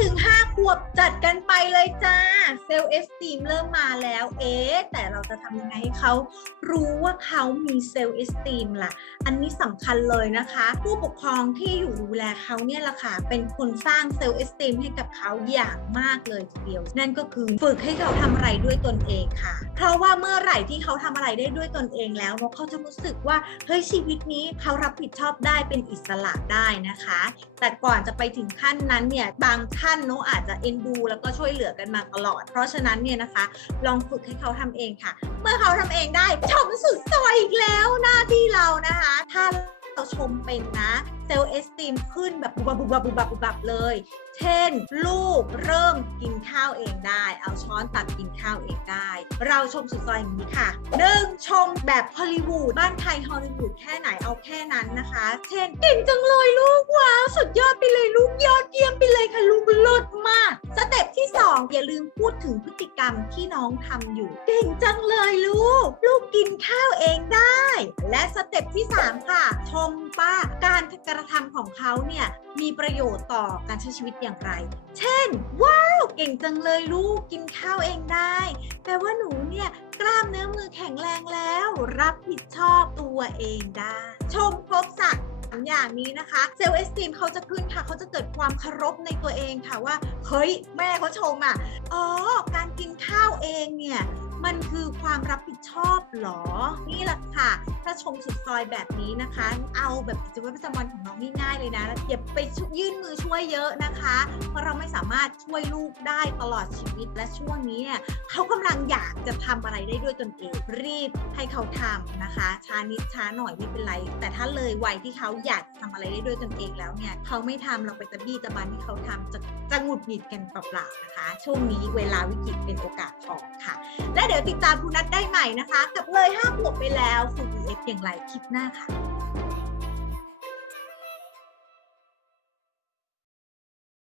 ถึง 5 ขวบจัดกันไปเลยจ้า เซลล์เอสติมเริ่มมาแล้ว เอ๊แต่เราจะทำยังไงให้เขารู้ว่าเขามีเซลล์เอสติมล่ะ อันนี้สำคัญเลยนะคะ ผู้ปกครองที่อยู่ดูแลเขาเนี่ยล่ะค่ะ เป็นคนสร้างเซลล์เอสติมให้กับเขาอย่างมากเลยทีเดียว นั่นก็คือฝึกให้เขาทำอะไรด้วยตนเองค่ะ เพราะว่าเมื่อไหร่ที่เขาทำอะไรได้ด้วยตนเองแล้วเนอะเขาจะรู้สึกว่าเฮ้ยชีวิตนี้เขารับผิดชอบได้เป็นอิสระได้นะคะ แต่ก่อนจะไปถึงขั้นนั้นเนี่ยบางท่านเนอะอาจจะเอ็นดู แล้วก็ช่วยเหลือกันมาตลอด เพราะฉะนั้นเนี่ยนะคะ ลองฝึกให้เขาทำเองค่ะ เมื่อเขาทำเองได้ชมสุดซอยอีกแล้วหน้าที่เรานะคะ ถ้า เราชมเป็นนะเซลล์เอสติมขึ้นแบบบุบบับบุบบับบุบบุบบเลย เช่น ลูกเริ่มกินข้าวเองได้ เอาช้อนตักกินข้าวเองได้ เราชมสุดซอยอย่างนี้ค่ะหนึ่งชมแบบฮอลลีวูดบ้านไทยฮอลลีวูดแค่ไหนเอาแค่นั้นนะคะ เช่นเก่งจังเลยลูกว้าวสุดยอดไปเลยลูกยอดเยี่ยมไปเลยค่ะลูกเลิศมากสเต็ปที่ 2 อย่าลืมพูดถึงพฤติกรรมที่น้องทำอยู่ เก่งจังเลยลูก ลูกกินข้าวเองได้ และสเต็ปที่ 3 ค่ะ มว่าการกระทำของเขาเนี่ยมีประโยชน์ต่อการใช้ชีวิตอย่างไร เช่น ว้าวเก่งจังเลยลูกกินข้าวเองได้ แปลว่าหนูเนี่ยกล้ามเนื้อมือแข็งแรงแล้ว รับผิดชอบตัวเองได้ ชมครบสัตว์อย่างนี้นะคะเซลล์เอสตีมเขาจะขึ้นค่ะ เขาจะเกิดความเคารพในตัวเองค่ะว่า เฮ้ย แม่เขาชมอะ อ๋อ การกินข้าวเองเนี่ย มันคือความรับผิดชอบ หรอ นี่แหละค่ะ ถ้าชมสุดซอยแบบนี้นะคะ เอาแบบกิจวัตรประจำวันของน้องง่ายๆเลยนะอย่าไปยื่นมือช่วยเยอะนะคะ เพราะเราไม่สามารถช่วยลูกได้ตลอดชีวิตและช่วงนี้เนี่ยเขากำลังอยากจะทำอะไรได้ด้วยตนเองรีบให้เขาทำนะคะช้านิดช้าหน่อยไม่เป็นไร แต่ถ้าเลยวัยที่เขาอยากทำอะไรได้ด้วยตนเองแล้วเนี่ยเขาไม่ทำเราไปตะบี้ตะบันที่เขาทำจะจะหงุดหงิดกันเปล่าๆนะคะ ช่วงนี้เวลาวิกฤตเป็นโอกาสทองค่ะ และเดี๋ยวติดตามคุณนัทได้ใหม่นะคะกับเลยห้าขวบไปแล้วฝึก EF อย่างไรคลิปหน้าค่ะ